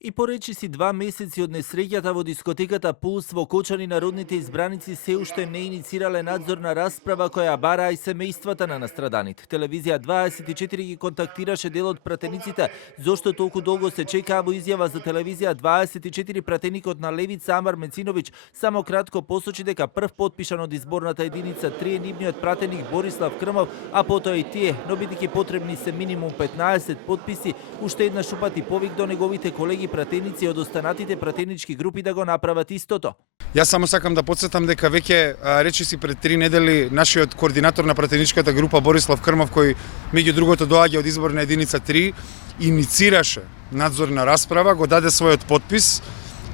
И поречи си 2 месеци од несреќата во дискотеката Пулс во Кочани, народните избраници се уште не иницирале надзорна расправа која бараа и семејствата на настраданите. Телевизија 24 ги контактираше дел од пратениците. Зошто толку долго се чекаа? Во изјава за телевизија 24 пратеникот на Левица Амар Мециновиќ само кратко посочи дека прв потпишан од изборната единица 3 е нивниот пратеник Борислав Крмов, а потоа и тие, но бидејќи потребни се минимум 15 потписи, уште еднаш упати повик до неговите колеги пратеници од останатите пратенички групи да го направат истото. Јас само сакам да потсетам дека веќе речиси пред 3 недели нашиот координатор на пратеничката група Борислав Крмов, кој меѓу другото доаѓа од изборна единица 3, иницираше надзорна расправа, го даде својот потпис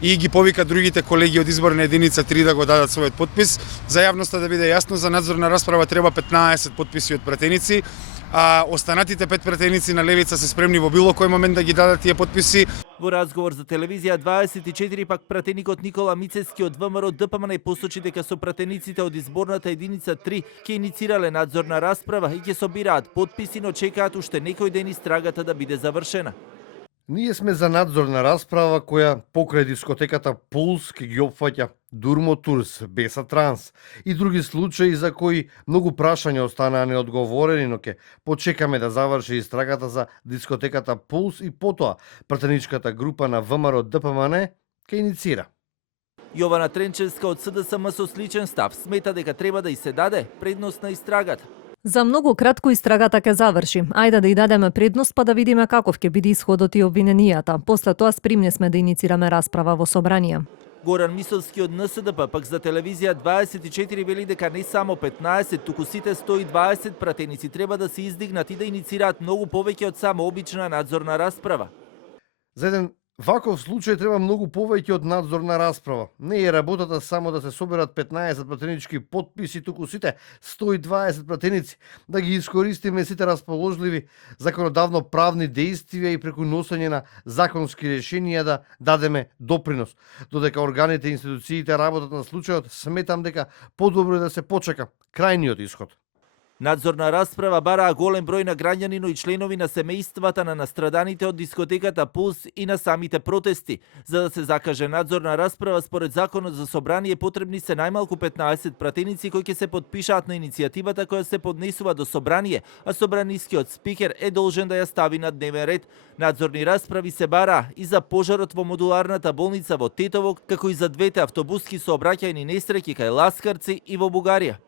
и ги повика другите колеги од изборна единица 3 да го дадат својот потпис. За јавноста да биде јасно, за надзорна расправа треба 15 потписи од пратеници, а останатите 5 пратеници на Левица се спремни во било кој момент да ги дадат тие потписи. Во разговор за телевизија 24 пак пратеникот Никола Мицевски од ВМРО ДПМН посочи дека со пратениците од изборната единица 3 ќе иницирале надзорна расправа и ќе собираат потписи, но чекаат уште некој ден истрагата да биде завршена. Ние сме за надзорна расправа која покрај дискотеката Пулс ќе ги опфаќа Дурмо Турс, Беса Транс и други случаи за кои многу прашања останаа неодговорени, но ќе почекаме да заврши истрагата за дискотеката Пулс и потоа пратеничката група на ВМРО ДПМН ќе иницира. Јована Тренчевска од СДСМ со сличен став смета дека треба да и се даде предност на истрагата. За многу кратко истрагата ќе заврши. Ајде да и дадеме предност па да видиме каков ќе биде исходот и обвиненијата. После тоа спремни сме да иницираме расправа во собрание. Горан Мисовски од НСДП пак за телевизија 24 вели дека не само 15, туку сите 120 пратеници треба да се издигнат и да иницираат многу повеќе од само обична надзорна расправа. За еден ваков случај треба многу повеќе од надзорна расправа. Не е работата само да се соберат 15 пратенички потписи, туку сите 120 пратеници да ги искористиме сите расположливи законодавно правни действија и преку носење на законски решенија да дадеме допринос. Додека органите и институциите работат на случајот, сметам дека подобро е да се почека крајниот исход. Надзорна расправа бараа голем број на граѓани, но и членови на семејствата на настраданите од дискотеката Пулс и на самите протести. За да се закаже надзорна расправа според законот за собрание потребни се најмалку 15 пратеници кои ќе се подпишаат на иницијативата која се поднесува до собрание, а собранискиот спикер е должен да ја стави на дневен ред. Надзорни расправи се бараа и за пожарот во модуларната болница во Тетово, како и за двете автобуски сообраќајни несреќи кај Ласкарци и во Бугарија.